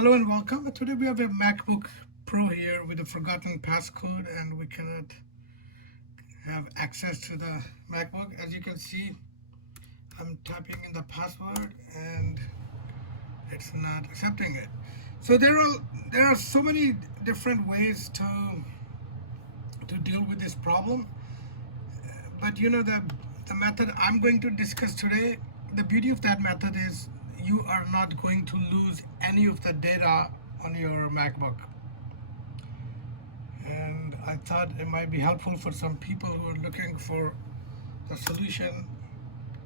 Hello and welcome. Today we have a MacBook Pro here with a forgotten passcode and we cannot have access to the MacBook. As you can see, I'm typing in the password and it's not accepting it. So there are so many different ways to deal with this problem. But you know the method I'm going to discuss today, the beauty of that method is you are not going to lose any of the data on your MacBook. And I thought it might be helpful for some people who are looking for the solution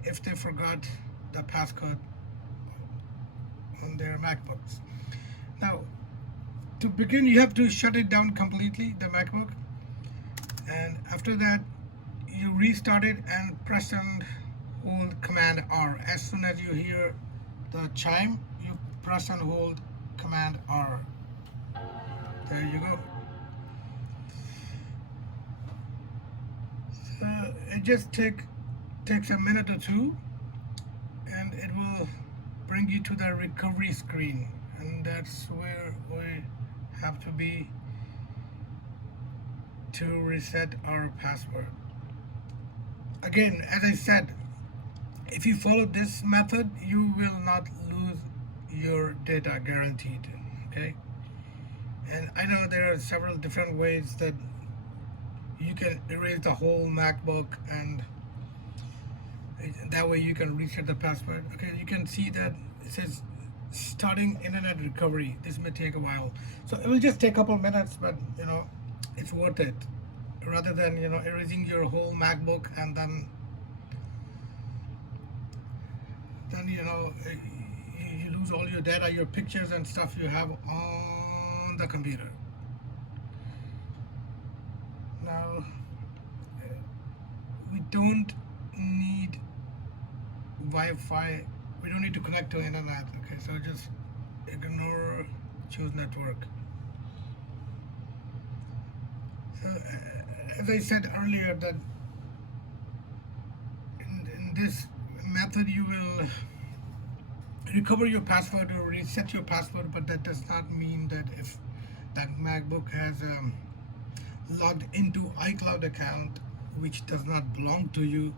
if they forgot the passcode on their MacBooks. Now, to begin, you have to shut it down completely, the MacBook, and after that, you restart it and press and hold Command R. As soon as you hear the chime, you press and hold Command R. There you go. It just takes a minute or two, and it will bring you to the recovery screen, and that's where we have to be to reset our password. Again, as I said, if you follow this method, you will not lose your data, guaranteed. Okay, and I know there are several different ways that you can erase the whole MacBook, and that way you can reset the password. Okay, you can see that it says starting internet recovery. This may take a while, so it will just take a couple minutes, but it's worth it, rather than erasing your whole MacBook and then you lose all your data, your pictures and stuff you have on the computer. Now, we don't need Wi-Fi. We don't need to connect to internet. Okay, so just ignore, choose network. So, as I said earlier, that in this method you will recover your password or reset your password, but that does not mean that if that MacBook has logged into iCloud account which does not belong to you,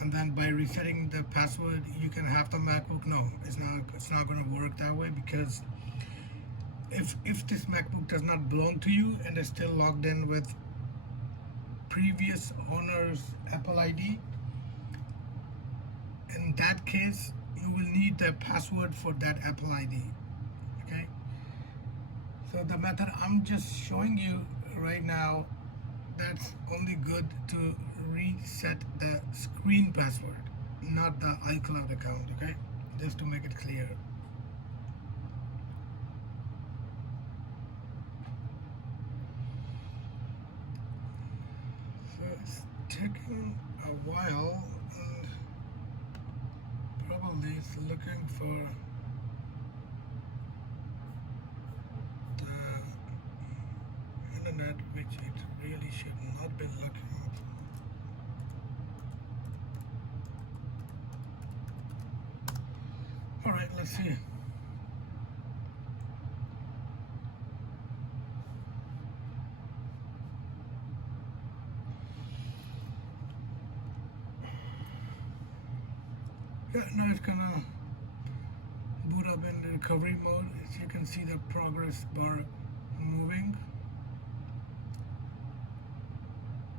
and then by resetting the password you can have the MacBook. No, it's not going to work that way, because if this MacBook does not belong to you and is still logged in with previous owner's Apple ID, in that case you will need the password for that Apple ID. Okay, so the method I'm just showing you right now, that's only good to reset the screen password, not the iCloud account. Okay, just to make it clear. So it's taking a while, and probably it's looking for the internet, which it really should not be looking for. All right, let's see. Yeah, now it's gonna boot up in the recovery mode. As you can see, the progress bar moving,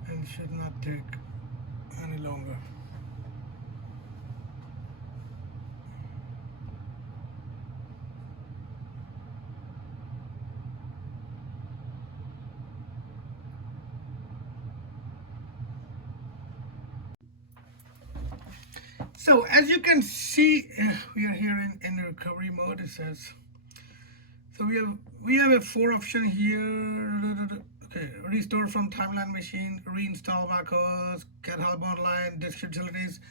and should not take any longer. So as you can see, we are here in the recovery mode. It says, so we have a 4 option here. Okay, restore from timeline machine, reinstall macOS, get help online, disk utilities.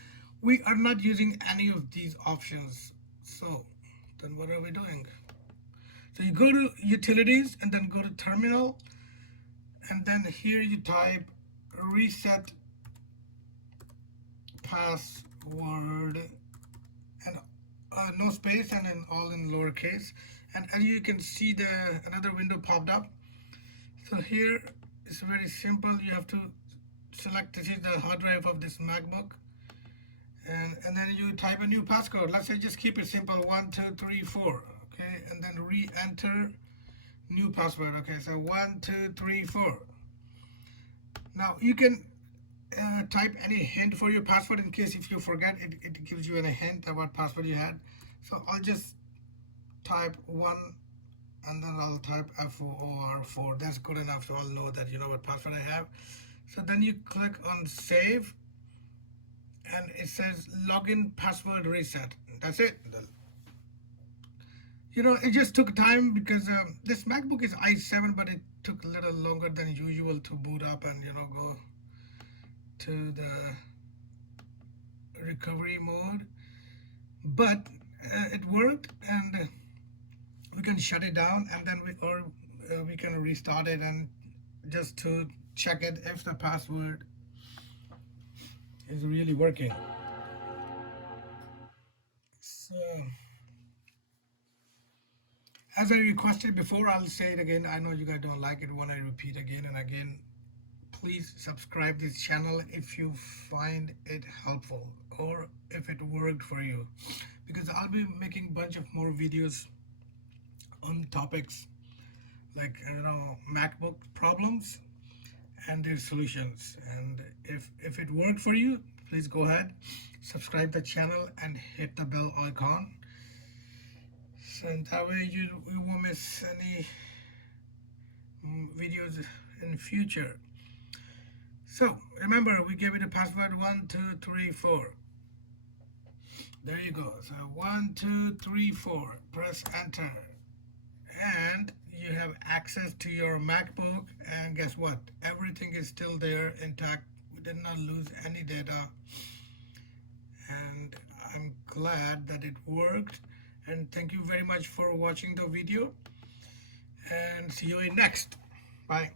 We are not using any of these options. So then what are we doing? So you go to utilities and then go to terminal, and then here you type reset password, and no space, and then all in lowercase, And as you can see, another window popped up. So here it's very simple. You have to select, this is the hard drive of this MacBook, and then you type a new passcode. Let's say just keep it simple, 1234. Okay, and then re-enter new password. Okay, so 1234. Now you can type any hint for your password in case if you forget, it gives you a hint of what password you had. So I'll just type 1 and then I'll type FOR4. That's good enough, so I'll know that you know what password I have. So then you click on save and it says login password reset. That's it. You know, it just took time because this MacBook is i7, but it took a little longer than usual to boot up and you know go to the recovery mode. But it worked, and we can shut it down, and then we can restart it and just to check it if the password is really working. So as I requested before, I'll say it again. I know you guys don't like it when I repeat again and again. Please subscribe this channel if you find it helpful or if it worked for you, because I'll be making a bunch of more videos on topics like MacBook problems and their solutions. And if it worked for you, please go ahead, subscribe the channel and hit the bell icon, so that way you won't miss any videos in future. So remember, we gave it a password 1234. There you go. So 1234. Press enter, and you have access to your MacBook. And guess what? Everything is still there intact. We did not lose any data, and I'm glad that it worked. And thank you very much for watching the video. And see you in next. Bye.